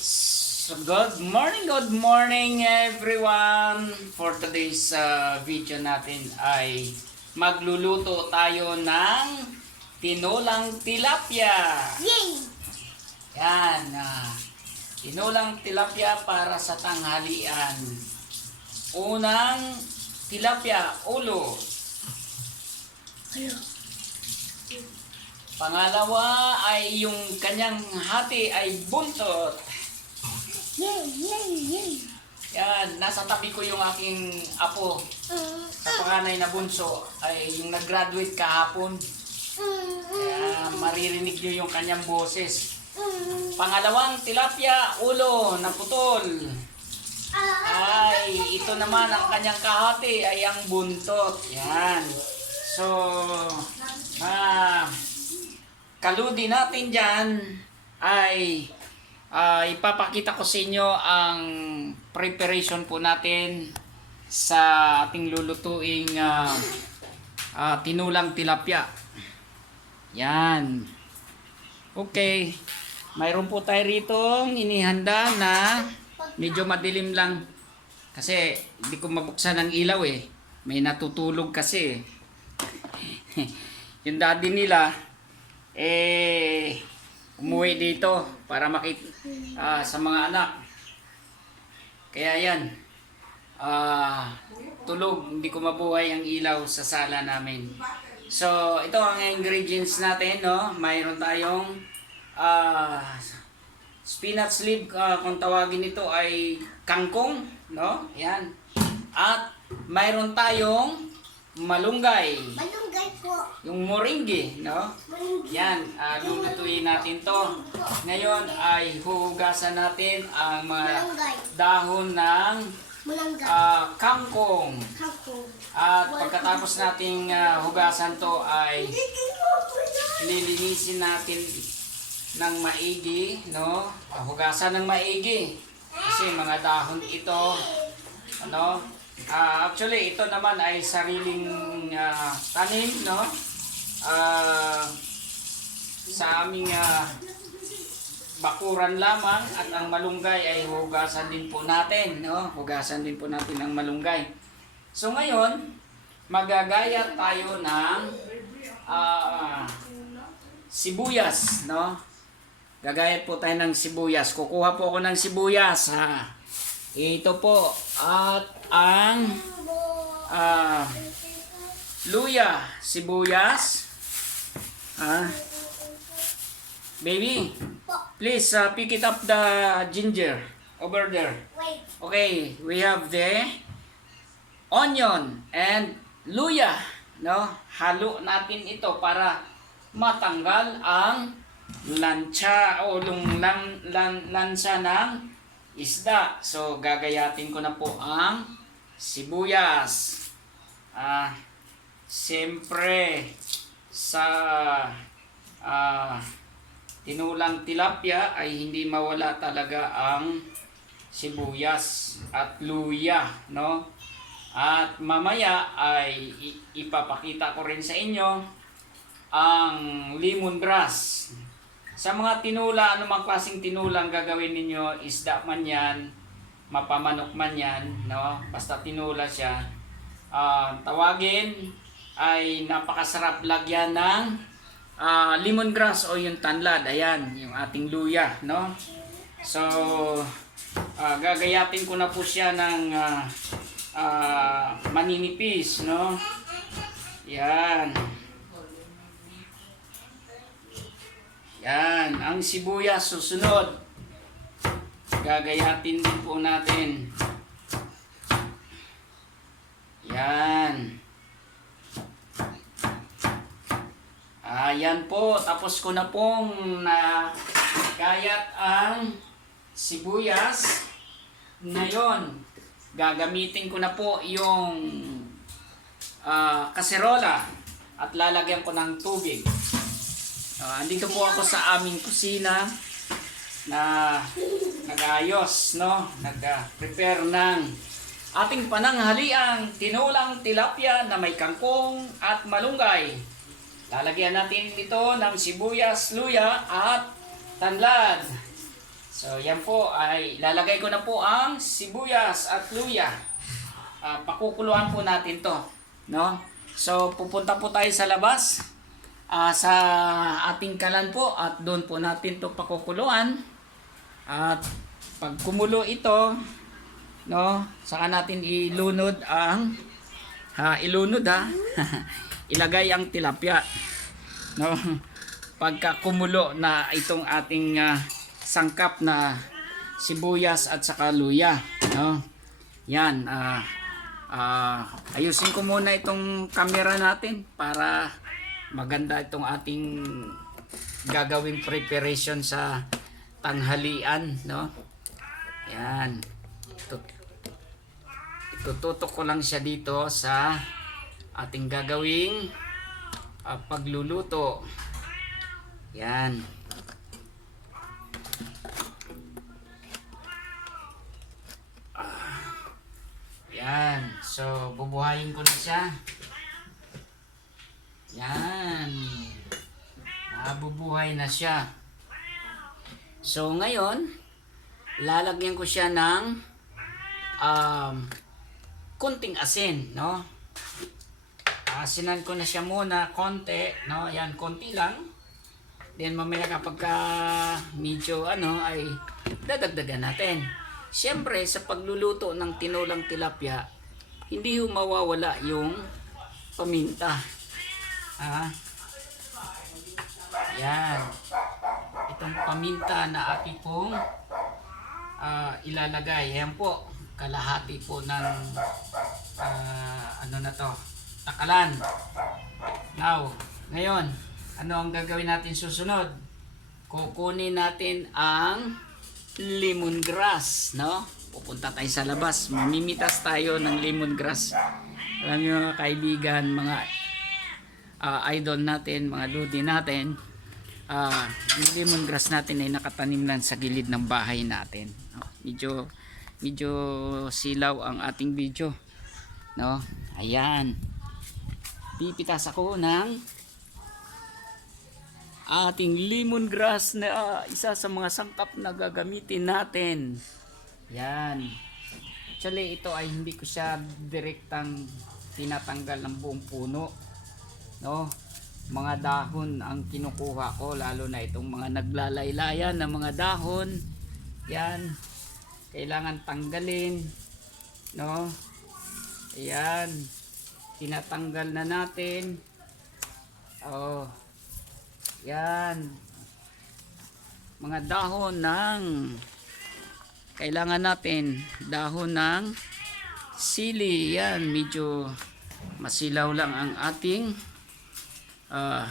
So, good morning, good morning everyone! For today's uh, video natin ay magluluto tayo ng tinolang tilapia. Yay! Yan, ah, tinolang tilapia para sa tanghalian. Unang tilapia, ulo. Pangalawa ay yung kanyang hati ay buntot. Yay! Yay! Yay! Yan, nasa tabi ko yung aking apo. Sa panganay na bunso ay yung nag-graduate kahapon. Kaya maririnig nyo yung kanyang boses. Pangalawang tilapia, ulo, naputol. Ay, ito naman ang kanyang kahati ay ang buntot. Yan. So, ah, kaludi natin dyan ay ah, ipapakita ko sa inyo ang preparation po natin sa ating lulutuing ah, ah, tinulang tilapia. Yan. Okay. Mayroon po tayo rito inihanda na medyo madilim lang. Kasi hindi ko mabuksan ang ilaw eh. May natutulog kasi eh. Yung daddy nila, eh, umuwi dito para makita ah, sa mga anak. Kaya yan, ah, tulog, hindi ko mabuhay ang ilaw sa sala namin. So, ito ang ingredients natin, no? Mayroon tayong ah, spinach leaf, ah, kung tawagin ito ay kangkong, no? Yan. At mayroon tayong malunggay, Malunggay po. yung moringi, no? Malunggay. Yan, uh, lulutuin natin to. Ngayon ay huhugasan natin ang mga Malunggay. dahon ng Malunggay. ah, kangkong. Kako. At pagkatapos nating ah, hugasan to ay lilinisin natin ng maigi, no? Ah, hugasan ng maigi. Kasi mga dahon ito, ano? Ah, actually, ito naman ay sariling ah, tanim, no? Ah, sa aming ah, bakuran lamang at ang malunggay ay hugasan din po natin, no? Hugasan din po natin ang malunggay. So ngayon, magagaya tayo ng ah, sibuyas, no? Gagayat po tayo ng sibuyas. Kukuha po ako ng sibuyas, ha? Ito po. At ang ah, luya, sibuyas. Ah. Baby, please uh, pick it up the ginger over there. Okay, we have the onion and luya, no? Halo natin ito para matanggal ang lancha o lung lan, lan, lansa ng isda. So gagayatin ko na po ang sibuyas. Ah, siyempre sa ah, tinulang tilapia ay hindi mawala talaga ang sibuyas at luya, no? At mamaya ay ipapakita ko rin sa inyo ang lemongrass. Sa mga tinula, anumang klaseng tinulang gagawin ninyo, isda man yan, mapamanok man yan, no? Basta tinula siya. Ah, tawagin ay napakasarap lagyan ng ah, lemongrass o yung tanlad. Ayan, yung ating luya, no? So, ah, gagayatin ko na po siya ng ah, ah, maninipis, no? Yan. Yan, ang sibuyas susunod. Gagayatin din po natin. Yan. Ayan po, tapos ko na pong na gayat ang sibuyas. Ngayon, gagamitin ko na po yung ah, kaserola at lalagyan ko ng tubig. Ah, andito po ako sa aming kusina na nagayos, no? Nag-prepare ng ating pananghaliang tinulang tilapia na may kangkong at malunggay. Lalagyan natin ito ng sibuyas, luya at tanlad. So, yan po ay lalagay ko na po ang sibuyas at luya. Ah, pakukuluan po natin to, no? So, pupunta po tayo sa labas ah, sa ating kalan po at doon po natin to pakukuluan. At pag kumulo ito, no, saka natin ilunod ang ha, ilunod ha. Ilagay ang tilapia. No? Pagka kumulo na itong ating ah, sangkap na sibuyas at saka luya, no? Yan, ah ah, ayusin ko muna itong camera natin para maganda itong ating gagawing preparation sa tanghalian, no? Yan. Tut- Itututok ko lang siya dito sa ating gagawing ah, pagluluto. Yan. Ah, yan. So, bubuhayin ko na siya. Yan. Nabubuhay na siya. So, ngayon, lalagyan ko siya ng um, kunting asin, no? Asinan ko na siya muna, konti, no? Yan, konti lang. Then mamaya kapag ka medyo ano ay dadagdagan natin. Siyempre sa pagluluto ng tinolang tilapia, hindi ho mawawala yung paminta. Ha? Yan. Itong paminta na ating pong ah, ilalagay. Yan po. Kalahati po ng ah, ano na to. Takalan. Now, ngayon, ano ang gagawin natin susunod? Kukunin natin ang lemongrass, no? Pupunta tayo sa labas. Mamimitas tayo ng lemongrass. Alam niyo mga kaibigan, mga ah, idol natin, mga ludi natin, ah yung lemongrass natin ay nakatanim lang sa gilid ng bahay natin. No? Medyo medyo silaw ang ating video. No? Ayan. Pipitas ako ng ating lemongrass na ah, isa sa mga sangkap na gagamitin natin. Yan. Actually, ito ay hindi ko siya direktang tinatanggal ng buong puno. No? Mga dahon ang kinukuha ko, lalo na itong mga naglalaylayan na mga dahon. Yan. Kailangan tanggalin. No? Ayan. Tinatanggal na natin. Oh. Yan. Mga dahon ng kailangan natin dahon ng sili. Yan, medyo masilaw lang ang ating ah,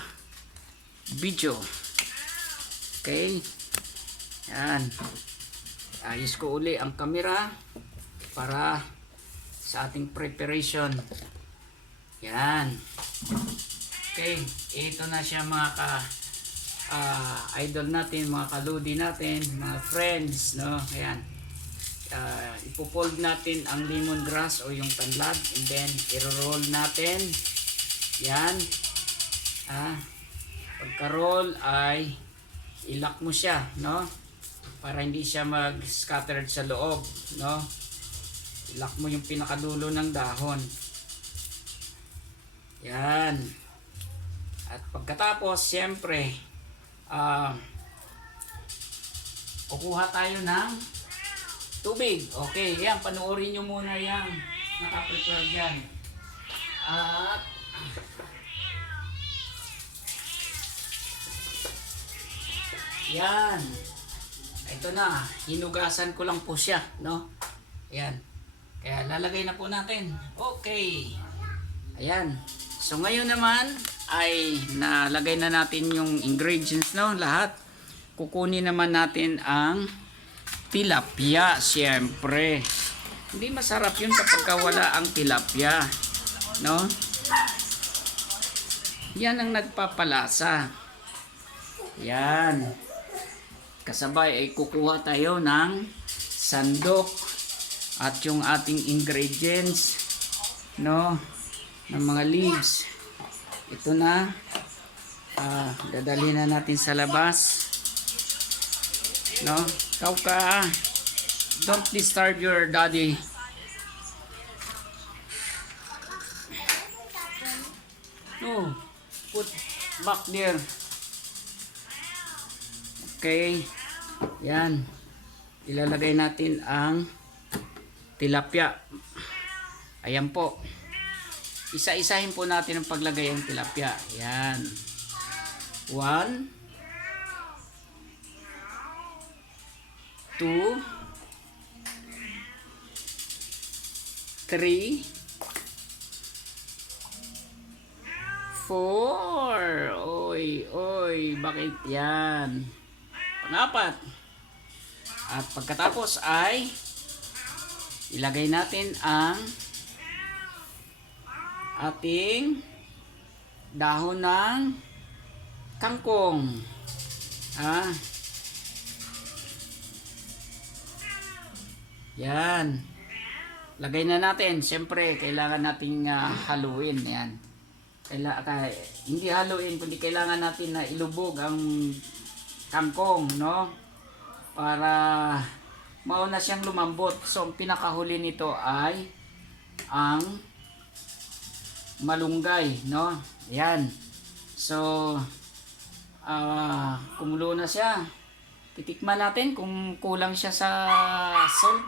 video. Okay? Yan. Ayos ko uli ang camera para sa ating preparation. Yan. Okay, ito na siya mga ka ah, idol natin, mga kaludi natin, mga friends, no? Ayan. Uh, ipopold natin ang lemongrass o yung tanlad and then i-roll natin. Yan. Ah, pagka-roll ay ilak mo siya, no? Para hindi siya mag-scattered sa loob, no? Ilak mo yung pinakadulo ng dahon. Yan. At pagkatapos, siyempre, ah, kukuha tayo ng tubig. Okay, yan, panoorin nyo muna yan. Nakaprepare dyan. At, yan. Ito na, hinugasan ko lang po siya, no? Ayan. Kaya lalagay na po natin. Okay. Ayan. So ngayon naman ay nalagay na natin yung ingredients no, lahat. Kukunin naman natin ang tilapia siyempre. Hindi masarap yun kapag wala ang tilapia. No? Yan ang nagpapalasa. Yan. Kasabay ay kukuha tayo ng sandok at yung ating ingredients no ng mga leaves. Ito na. Ah, dadalhin na natin sa labas. No? Ikaw ka. Don't disturb your daddy. No. Put back there. Okay. Yan. Ilalagay natin ang tilapia. Ayan po. Isa-isahin po natin ang paglagay ng tilapia. Yan. One. Two. Three. Four. Oy, oy, bakit yan? Pangapat. At pagkatapos ay ilagay natin ang ating dahon ng kangkong. Ah. Yan. Lagay na natin. Siyempre, kailangan nating ah, haluin. Yan. Kaila, kay, hindi haluin, kundi kailangan natin na ilubog ang kangkong, no? Para mauna siyang lumambot. So, ang pinakahuli nito ay ang malunggay, no? Yan. So, ah kumulo na siya. Titikman natin kung kulang siya sa salt.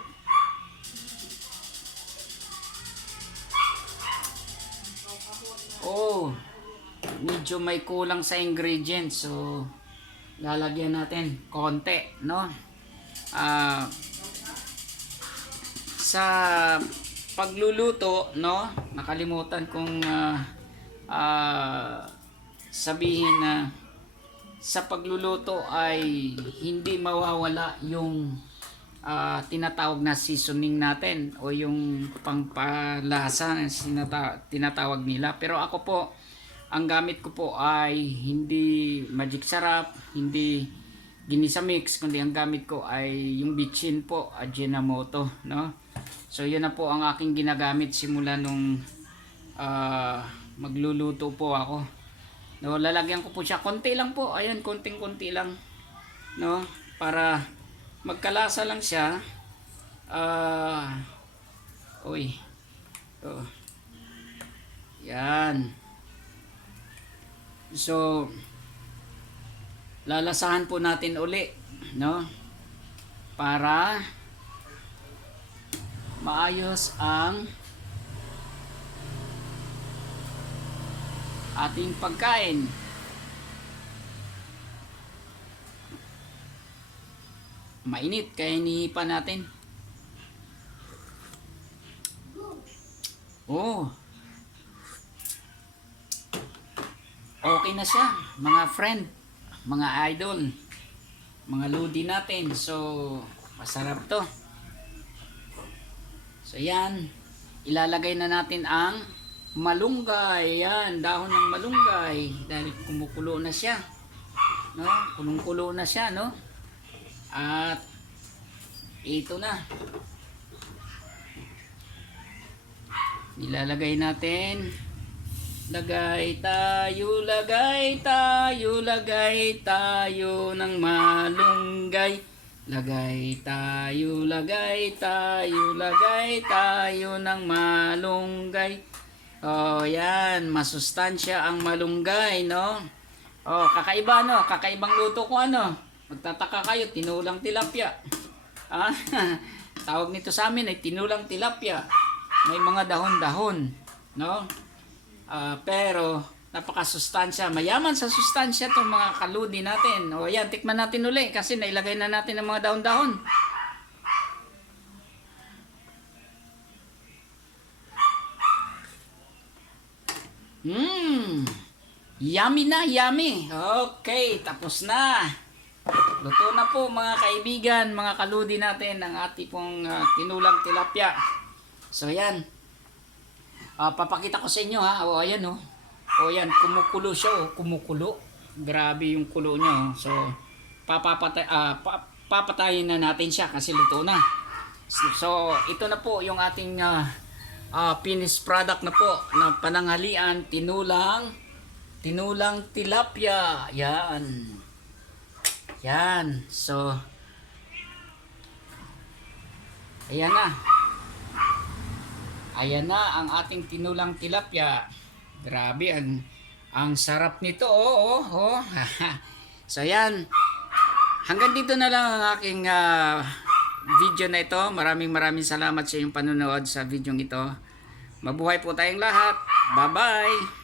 Oh, medyo may kulang sa ingredients. So, lalagyan natin konti, no? Ah, sa pagluluto, no? Nakalimutan kong ah, ah, sabihin na sa pagluluto ay hindi mawawala yung ah, tinatawag na seasoning natin o yung pangpalasa na tinatawag nila. Pero ako po, ang gamit ko po ay hindi magic sarap, hindi ginisa mix, kundi ang gamit ko ay yung bitchin po, Ajinomoto, no? So yun na po ang aking ginagamit simula nung ah, magluluto po ako. No, lalagyan ko po siya konti lang po. Ayan, konting-konti lang. No? Para magkalasa lang siya. Ah, oy. Oh. Yan. So, lalasahan po natin uli, no? Para maayos ang ating pagkain. Mainit kaya inihipan natin. Oh. Okay na siya, mga friend, mga idol, mga ludi natin. So, masarap to. So, yan. Ilalagay na natin ang malunggay. Yan, dahon ng malunggay. Dahil kumukulo na siya. No? Kulong-kulo na siya, no? At ito na. Nilalagay natin. Lagay tayo, lagay tayo, lagay tayo ng malunggay. Lagay tayo, lagay tayo, lagay tayo ng malunggay. Oh, yan. Masustansya ang malunggay, no? Oh, kakaiba, no? Kakaibang luto ko, ano? Magtataka kayo, tinulang tilapia. Ah, tawag nito sa amin ay tinulang tilapia. May mga dahon-dahon, no? Ah, pero napakasustansya, mayaman sa sustansya itong mga kaludi natin. O yan, tikman natin uli kasi nailagay na natin ang mga dahon-dahon. Mmm, yummy na, yummy. Okay, tapos na. Luto na po mga kaibigan, mga kaludi natin ang ating pong ah, tinulang tilapia. So yan. Ah, papakita ko sa inyo ha. O ayan oh. O yan, kumukulo siya oh, kumukulo. Grabe yung kulo niya oh. So papapatay ah, pa- papatayin na natin siya kasi luto na. So, ito na po yung ating ah, ah, finished product na po na pananghalian, tinulang tinulang tilapia. Yan. Yan. So, Ayan na. Ayan na ang ating tinulang tilapia. Grabe ang ang sarap nito. Oh, oh, oh. so yan. Hanggang dito na lang ang aking ah, video na ito. Maraming maraming salamat sa iyong panonood sa video ito. Mabuhay po tayong lahat. Bye-bye.